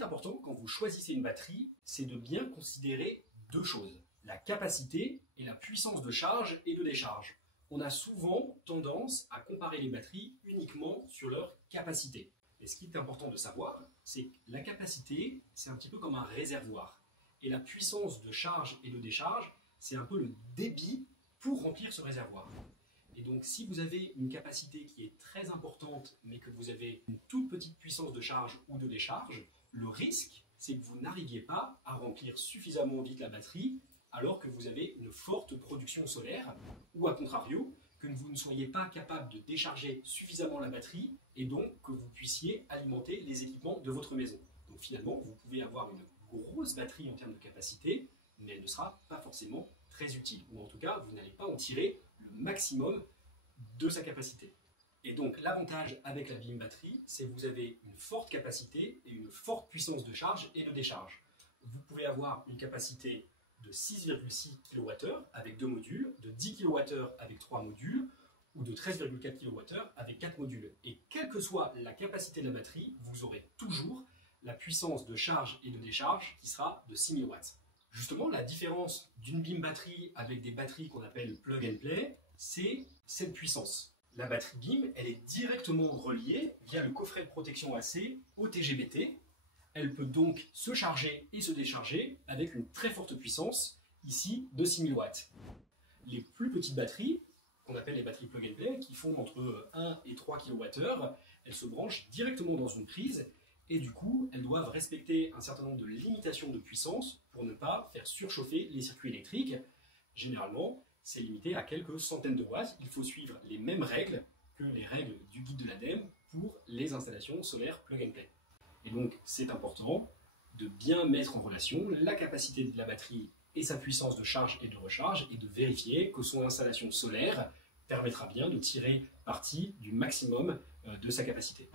est important quand vous choisissez une batterie, c'est de bien considérer deux choses, la capacité et la puissance de charge et de décharge. On a souvent tendance à comparer les batteries uniquement sur leur capacité. Et ce qui est important de savoir, c'est que la capacité, c'est un petit peu comme un réservoir. Et la puissance de charge et de décharge, c'est un peu le débit pour remplir ce réservoir. Et donc, si vous avez une capacité qui est très importante, mais que vous avez une toute petite puissance de charge ou de décharge, le risque, c'est que vous n'arriviez pas à remplir suffisamment vite la batterie alors que vous avez une forte production solaire, ou à contrario, que vous ne soyez pas capable de décharger suffisamment la batterie et donc que vous puissiez alimenter les équipements de votre maison. Donc finalement, vous pouvez avoir une grosse batterie en termes de capacité, mais elle ne sera pas forcément très utile, ou en tout cas, vous n'allez pas en tirer le maximum de sa capacité. Et donc l'avantage avec la BIM batterie, c'est que vous avez une forte capacité et une forte puissance de charge et de décharge. Vous pouvez avoir une capacité de 6,6 kWh avec 2 modules, de 10 kWh avec 3 modules, ou de 13,4 kWh avec 4 modules. Et quelle que soit la capacité de la batterie, vous aurez toujours la puissance de charge et de décharge qui sera de 6000 watts. Justement, la différence d'une BIM batterie avec des batteries qu'on appelle plug and play, c'est cette puissance. La batterie BIM, elle est directement reliée via le coffret de protection AC au TGBT. Elle peut donc se charger et se décharger avec une très forte puissance, ici de 6000 watts. Les plus petites batteries, qu'on appelle les batteries plug and play, qui font entre 1 et 3 kWh, elles se branchent directement dans une prise et du coup, elles doivent respecter un certain nombre de limitations de puissance pour ne pas faire surchauffer les circuits électriques. Généralement, c'est limité à quelques centaines de watts. Il faut suivre les mêmes règles que les règles du guide de l'ADEME pour les installations solaires plug and play. Et donc, c'est important de bien mettre en relation la capacité de la batterie et sa puissance de charge et de recharge et de vérifier que son installation solaire permettra bien de tirer parti du maximum de sa capacité.